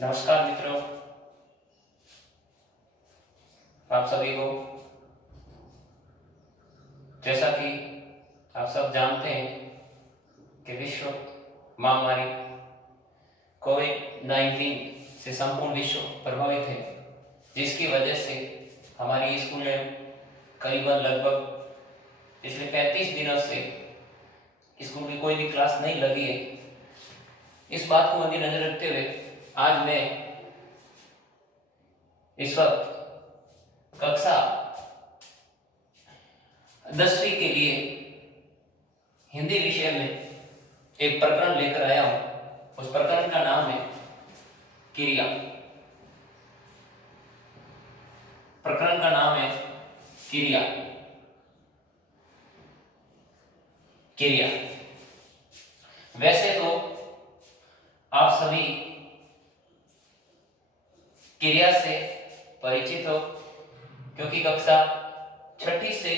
नमस्कार मित्रों, आप सभी को जैसा कि आप सब जानते हैं कि विश्व महामारी कोविड-19 से संपूर्ण विश्व प्रभावित है, जिसकी वजह से हमारी स्कूलें करीबन लगभग पिछले 35 दिनों से स्कूल की कोई भी क्लास नहीं लगी है। इस बात को मद्देनजर रखते हुए आज मैं इस वक्त कक्षा 10वीं के लिए हिंदी विषय में एक प्रकरण लेकर आया हूं। उस प्रकरण का नाम है क्रिया। प्रकरण का नाम है क्रिया। क्रिया वैसे तो आप सभी क्रिया से परिचित हो, क्योंकि कक्षा 6ठी से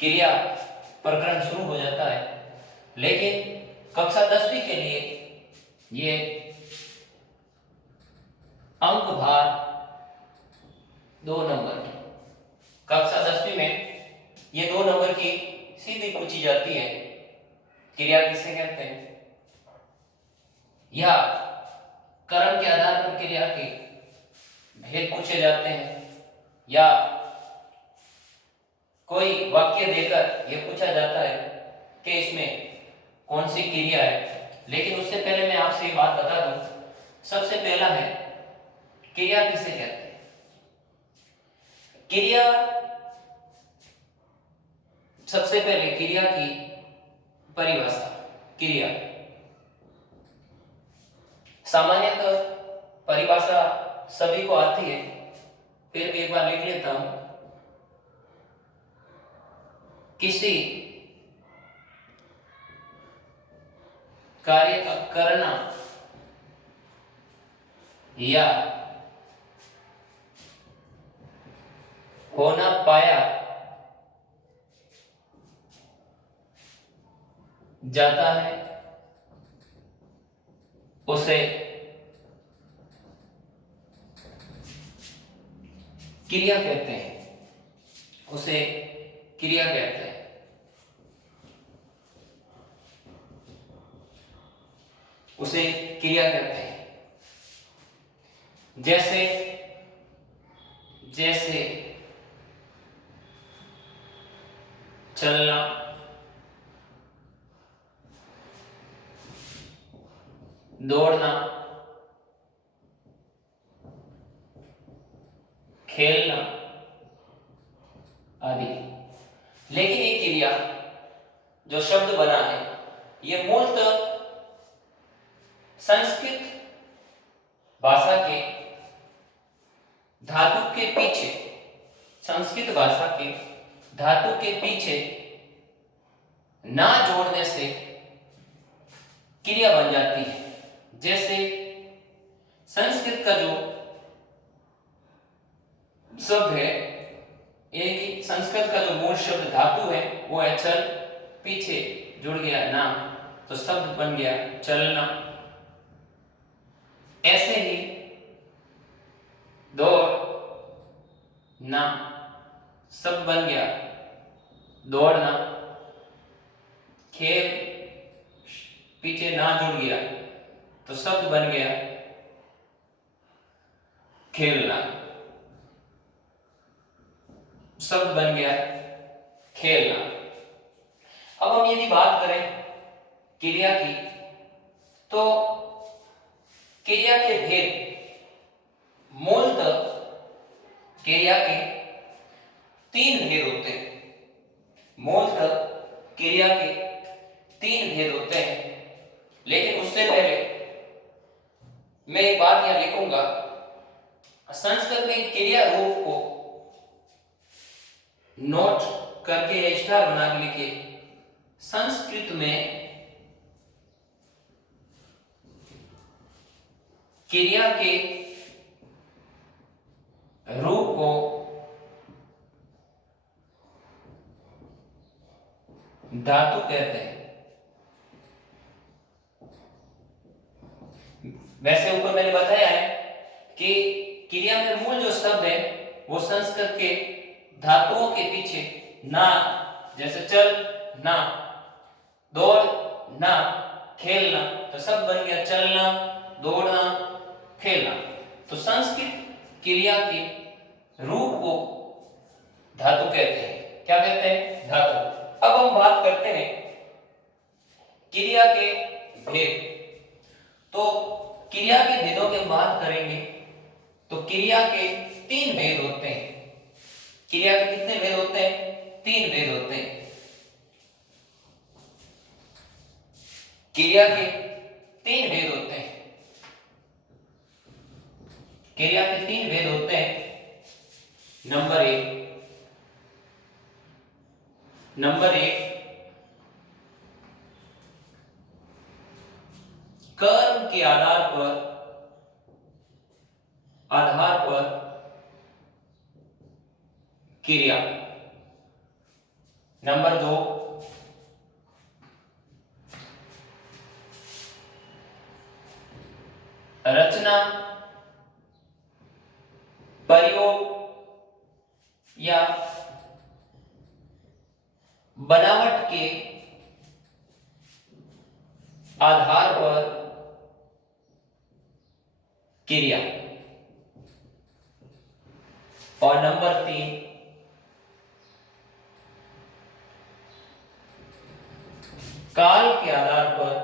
क्रिया प्रकरण शुरू हो जाता है। लेकिन कक्षा 10वीं के लिए ये अंक भार 2 नंबर की कक्षा 10वीं में ये 2 नंबर की सीधी पूछी जाती है। क्रिया किसे कहते हैं, या कर्म के आधार पर क्रिया के भेद पूछे जाते हैं, या कोई वाक्य देकर यह पूछा जाता है कि इसमें कौन सी क्रिया है। लेकिन उससे पहले मैं आपसे ये बात बता दूं। सबसे पहला है क्रिया किसे कहते हैं। क्रिया, सबसे पहले क्रिया की परिभाषा। क्रिया सामान्यतः परिभाषा सभी को आती है, फिर भी एक बार लिख लेता हूं। किसी कार्य का करना या होना पाया जाता है, उसे क्रिया कहते हैं। उसे क्रिया कहते हैं। उसे क्रिया कहते हैं। जैसे जैसे चलना, दौड़ना, खेलना आदि। लेकिन ये क्रिया जो शब्द बना है, ये मूलतः संस्कृत भाषा के धातु के पीछे, संस्कृत भाषा के धातु के पीछे ना जोड़ने से क्रिया बन जाती है। जैसे संस्कृत का जो शब्द है, एक ही संस्कृत का जो मूल शब्द धातु है वो है चल, पीछे जुड़ गया ना, तो शब्द बन गया चलना। ऐसे ही दौड़ ना, शब्द बन गया दौड़ना। खेल, पीछे ना जुड़ गया तो शब्द बन गया खेलना। शब्द बन गया खेलना। अब हम यदि बात करें क्रिया की, तो क्रिया के भेद मूलतः क्रिया के 3 भेद होते हैं। मूलतः क्रिया के 3 भेद होते हैं। लेकिन उससे पहले मैं एक बात यहां लिखूंगा। संस्कृत में क्रिया रूप को नोट करके या स्टार बना के लिखिए। संस्कृत में क्रिया के रूप को धातु कहते हैं। वैसे ऊपर मैंने बताया है कि क्रिया में मूल जो शब्द है वो संस्कृत के धातुओं के पीछे ना, जैसे चल ना, दौड़ ना, खेलना, तो सब बन गया चलना, दौड़ना, खेलना। तो संस्कृत क्रिया के रूप को धातु कहते हैं। क्या कहते हैं? धातु। अब हम बात करते हैं क्रिया के भेद। तो क्रिया के भेदों की बात करेंगे तो क्रिया के 3 भेद होते हैं। क्रिया के कितने भेद होते हैं? 3 भेद होते हैं। क्रिया के 3 भेद होते हैं। क्रिया के 3 भेद होते हैं। नंबर एक, कर्म के आधार पर क्रिया। नंबर 2, रचना, प्रयोग या बनावट के आधार पर क्रिया। और नंबर 3, काल के आधार पर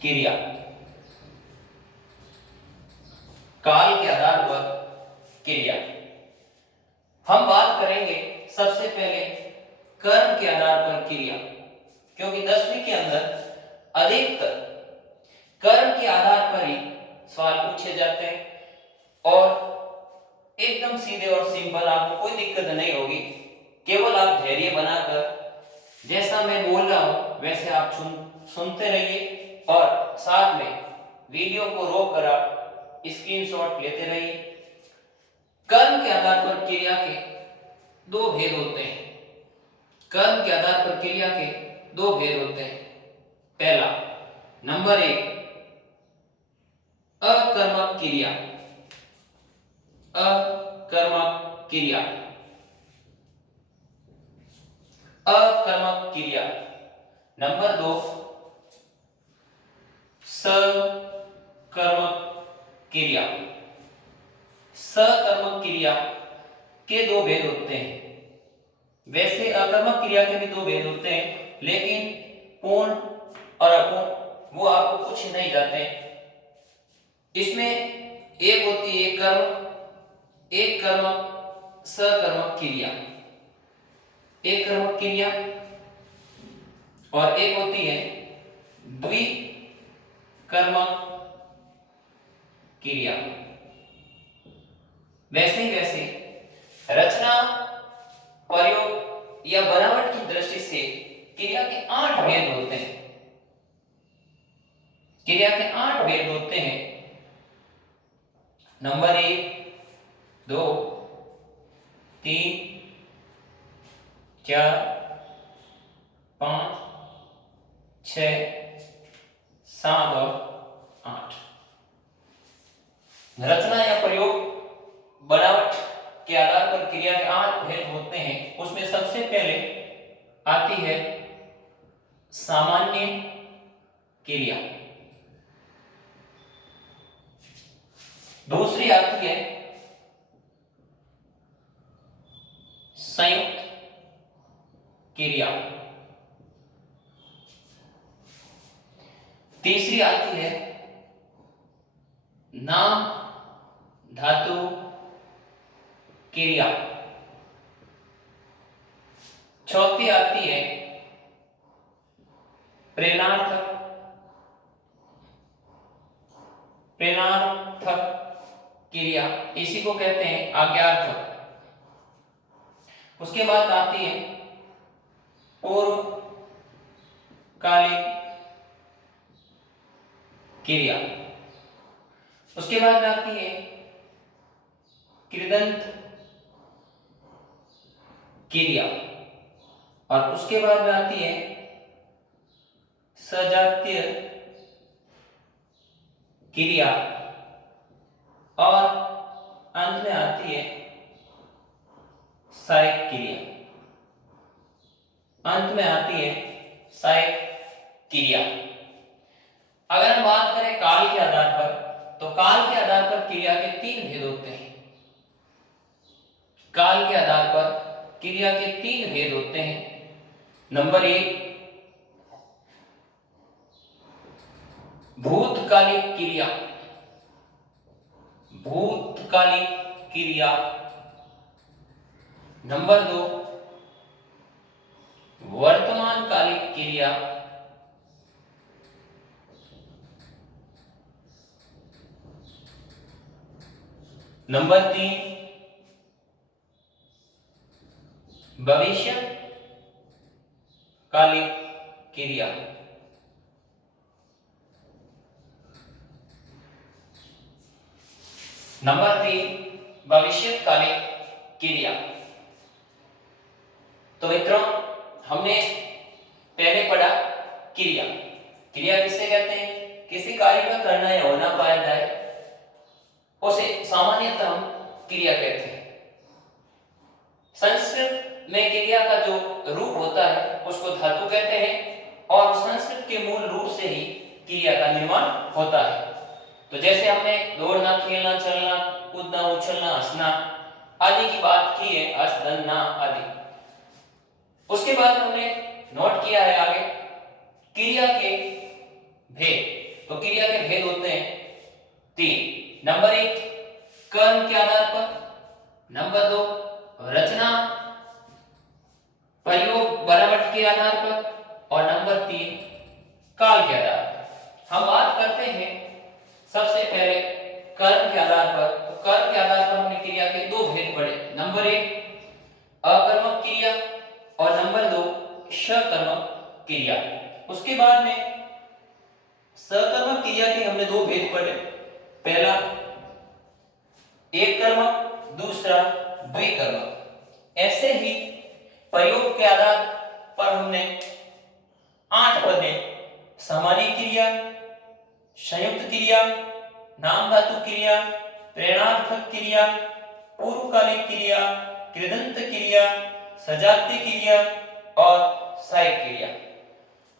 क्रिया। काल के आधार पर क्रिया। हम बात करेंगे सबसे पहले कर्म के आधार पर क्रिया, क्योंकि 10वीं के अंदर अधिकतर कर्म के आधार पर ही सवाल पूछे जाते हैं और एकदम सीधे और सिंपल, आपको कोई दिक्कत नहीं होगी। केवल आप धैर्य बनाकर जैसा मैं बोल रहा हूं वैसे आप सुनते रहिए और साथ में वीडियो को रोक कर आप स्क्रीनशॉट लेते रहिए। कर्म के आधार पर क्रिया के 2 भेद होते हैं। कर्म के आधार पर क्रिया के 2 भेद होते हैं। पहला, नंबर 1, अकर्मक क्रिया। अकर्मक क्रिया। अकर्मक क्रिया। नंबर 2, सकर्मक क्रिया। सकर्मक क्रिया के 2 भेद होते हैं। वैसे अकर्मक क्रिया के भी 2 भेद होते हैं, लेकिन पूर्ण और अपूर्ण वो आपको कुछ नहीं जाते। इसमें एक होती है एक कर्मक सकर्मक क्रिया, एक कर्मक क्रिया, और एक होती है द्विकर्मक क्रिया। वैसे ही वैसे रचना, प्रयोग या बनावट की दृष्टि से क्रिया के 8 भेद होते हैं। क्रिया के 8 भेद होते हैं। नंबर 1, 2, 3, 4, 5, 6, 7 और 8। रचना या प्रयोग, बनावट के आधार पर क्रिया के 8 भेद होते हैं। उसमें सबसे पहले आती है सामान्य क्रिया, दूसरी आती है संयुक्त क्रिया, तीसरी आती है नाम धातु क्रिया, चौथी आती है प्रेरणार्थक क्रिया, इसी को कहते हैं आज्ञार्थक। उसके बाद आती है पूर्वकालिक क्रिया, उसके बाद आती है कृदंत क्रिया, और उसके बाद में आती है सजातीय क्रिया और अंत में आती है सहायक क्रिया। अंत में आती है सहायक क्रिया। अगर हम बात करें काल के आधार पर, तो काल के आधार पर क्रिया के तीन भेद होते हैं। काल के आधार पर क्रिया के तीन भेद होते हैं। नंबर एक, भूतकालिक क्रिया। भूतकालिक क्रिया। नंबर दो, वर्तमान कालिक क्रिया। नंबर तीन, भविष्य कालिक क्रिया। नंबर तीन, भविष्यकालिक क्रिया। तो मित्रों, हमने पहले पढ़ा क्रिया। क्रिया किससे कहते हैं? किसी कार्य का करना या होना पाया जाए उसे सामान्यतः हम क्रिया कहते हैं। संस्कृत में क्रिया का जो रूप होता है उसको धातु कहते हैं और संस्कृत के मूल रूप से ही क्रिया का निर्माण होता है। तो जैसे हमने दौड़ना, खेलना, चलना, कूदना, उछलना, हंसना आदि की बात की है, हंस, धन, ना आदि। उसके बाद हमने नोट किया है आगे क्रिया के भेद। तो क्रिया के भेद होते हैं तीन। नंबर एक, कर्म के आधार पर। नंबर दो, रचना प्रयोग बनावट के आधार पर। और नंबर तीन, काल के आधार पर। हम बात करते हैं सबसे पहले कर्म के आधार पर। तो कर्म के आधार पर हमने क्रिया के दो भेद पढ़े। नंबर एक, अकर्मक क्रिया और नंबर दो, सकर्मक क्रिया। उसके बाद में सकर्मक क्रिया के हमने दो भेद पढ़े। पहला एक कर्मक, दूसरा द्विकर्मक। ऐसे ही प्रयोग के आधार पर हमने 8 पदे सामान्य क्रिया, संयुक्त क्रिया, नाम धातु क्रिया, प्रेरणार्थक क्रिया, पूर्वकालिक क्रिया, कृदंत क्रिया, सजातीय क्रिया और सहायक क्रिया।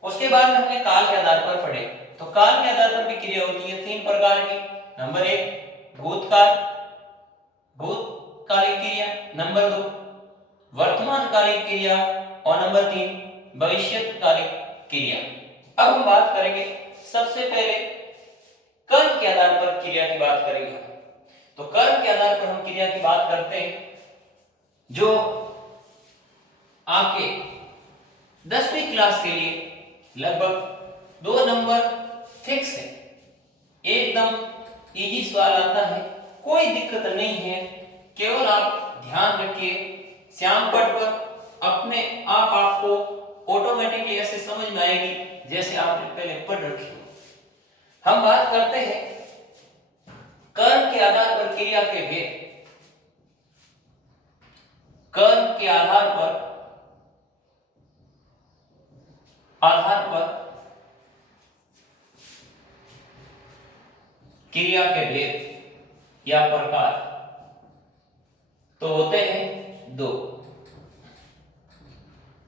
उसके बाद हमने काल के आधार पर पढ़े। तो काल के आधार पर भी क्रिया होती है तीन प्रकार की। नंबर एक, भूतकाल, भूतकालिक क्रिया। नंबर दो, वर्तमान कालिक क्रिया और नंबर तीन, भविष्यकालिक क्रिया। अब हम बात करेंगे सबसे पहले कर्म के आधार पर क्रिया की बात करेंगे। तो कर्म के आधार पर हम क्रिया की बात करते हैं। जो आपके 10वीं क्लास के लिए लगभग 2 नंबर फिक्स है, एकदम इजी सवाल आता है, कोई दिक्कत नहीं है। केवल आप ध्यान रखिए, श्याम पट पर अपने आप आपको ऑटोमेटिकली ऐसे समझ में आएगी जैसे आपने पहले पढ़ रखी हो। हम बात करते हैं कर्म के आधार पर क्रिया के भेद। कर्म के आधार पर क्रिया के भेद या प्रकार तो होते हैं दो,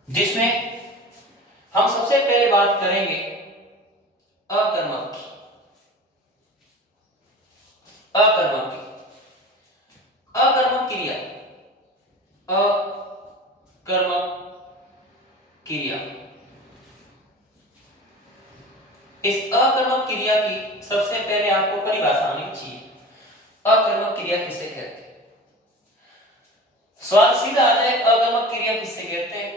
जिसमें हम सबसे पहले बात करेंगे अकर्मक की। अकर्मक क्रिया, अकर्मक क्रिया। इस अकर्मक क्रिया की सबसे पहले आपको परिभाषा आनी चाहिए। अकर्मक क्रिया किसे कहते हैं? सवाल सीधा आ जाए, अकर्मक क्रिया किसे कहते हैं?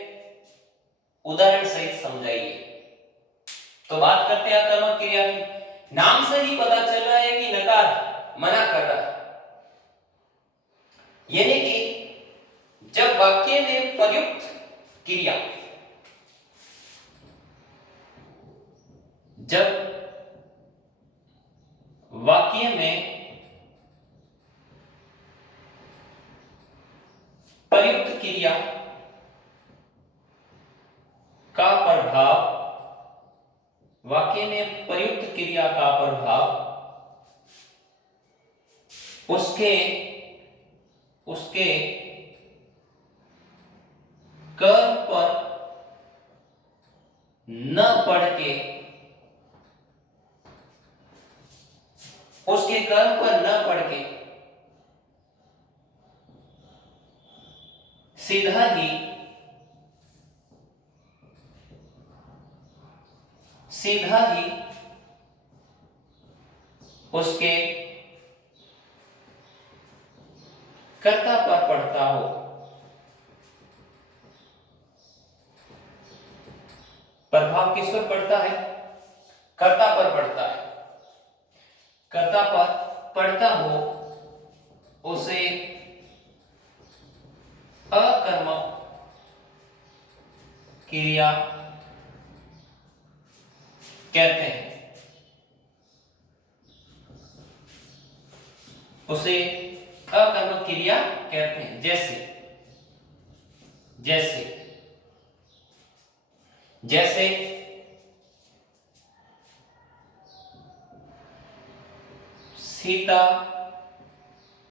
उदाहरण सहित समझाइए। तो बात करते हैं अकर्मक क्रिया की। नाम से ही पता चल रहा है कि नकार मना कर रहा है, यानी कि जब वाक्य में प्रयुक्त क्रिया, जब वाक्य में प्रयुक्त क्रिया वाक्य में प्रयुक्त क्रिया का प्रभाव उसके उसके कर्म पर न पड़ के उसके कर्म पर न पड़ के सीधा ही उसके कर्ता पर पड़ता हो। प्रभाव किस पर पड़ता है? कर्ता पर पड़ता है। कर्ता पर पड़ता हो उसे अकर्मक क्रिया कहते हैं। उसे अकर्मक क्रिया कहते हैं। जैसे जैसे जैसे सीता